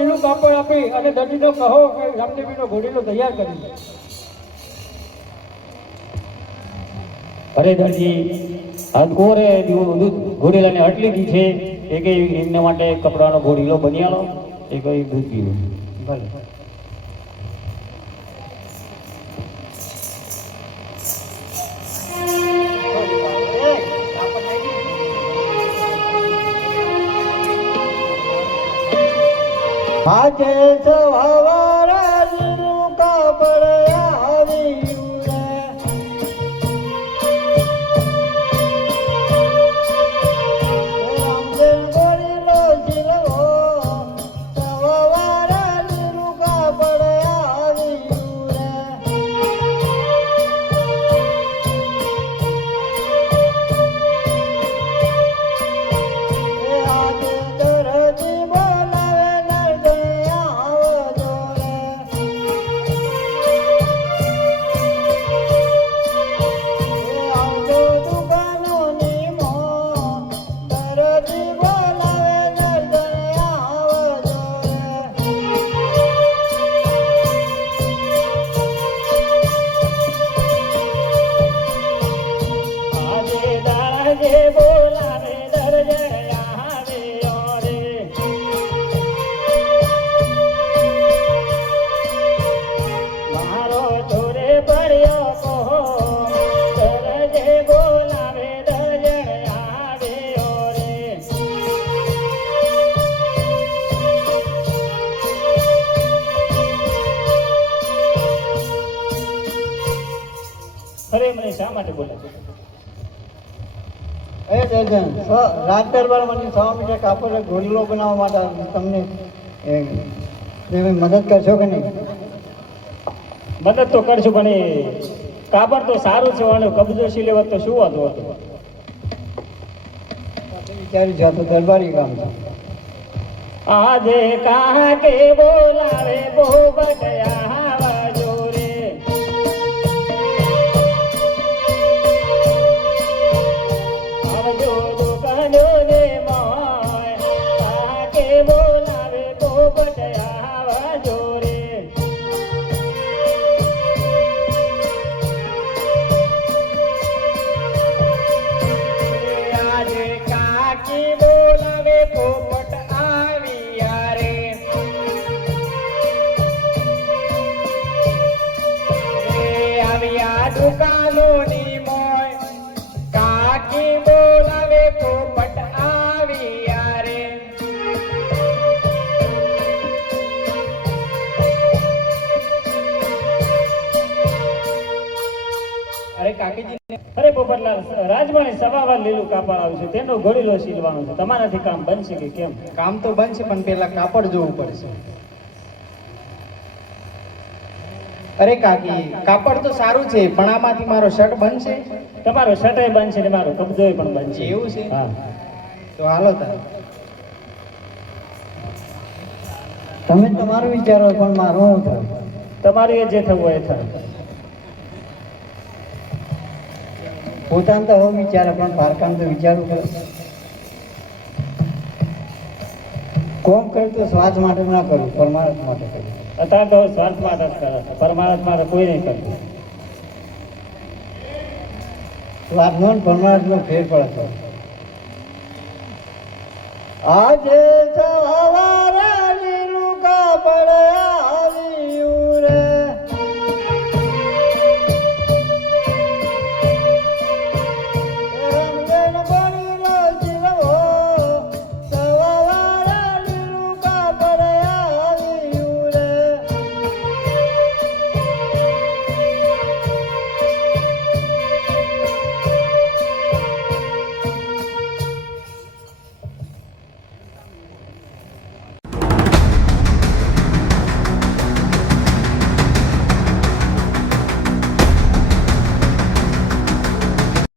લીલું કાપડ આપી અને દર્દીનો કહો કે રામદેવીનો ઘોડીલો તૈયાર કરી. અરે દરજી કોરે ઘોડીલાને આટલી દી છે એ કે એમના માટે કપડાનો ઘોડીલો બની આલો એ કઈ દૂધ પીવું. ભલે આજે સવારા લીલું કાપડ આવ્યું રે રામદેવ ઘોડીલો ઝીલવો સવારા લીલું કાપડ આવ્યું રે આજે દરદી બોલાવે દર્જણ આવે રે મારો ચોરે પડ્યો કહો દરજે બોલાવે દર્જણ આવે રે અરે મને શા માટે બોલાવે રાજ દરબાર મને 100 મીટર કાપડ ઘોડીલો બનાવવા માટે તમને મદદ કરશો કે નહીં? મદદ તો કરશું પણ એ કાપડ તો સારું છે અને કબજો સિલેવત તો શું વાંધો હતો? વિચાર્યું છે તો દરબારી કામ છે. આજે કહા કે બોલાવે બહુ બટયા જોરે આવજો દુકાનો ને મોય કહા કે બોલાવે બહુ બટયા જોરે આજે કાકી બોલાવે પોપટ આવ્યા રે આવ્યા દુકાનોની મોય કાકી બોલાવે પોપટ આવ્યા રે અરે કાકીજી અરે પોપટલાલ રાજમાણી સવાવાર લીલું કાપડ આવ્યું છે તેનો ઘોડીલો સીલવાનો છે તમારાથી કામ બનશે કે કેમ? કામ તો બનશે પણ પેલા કાપડ જોવું પડશે. અરે કાકી કાપડ તો સારું છે પણ આમાંથી મારો શર્ટ બનશે? તમારો શર્ટય બનશે ને મારો કબજોય પણ બનશે. એવું છે? હા તો હાલો તમે તમારું વિચારો પણ મારું શું થયું? તમારું એ જે થવું હોય એ થાય. પોતાનું તો હવે વિચારે પણ પારકાનું તો વિચારવું પડે. કોમ કર્યું તો સ્વાર્થ માટે ના કરવું, પરમાર્થ માટે કરવું. અત્યારે તો સ્વાર્થ માટે જ કરે છે, પરમાર્થ માટે કોઈ નહીં કરતું. સ્વાર્થનો ને પરમાર્થનો ફેર પડે છે. આજે સવારે લીલું કાપડ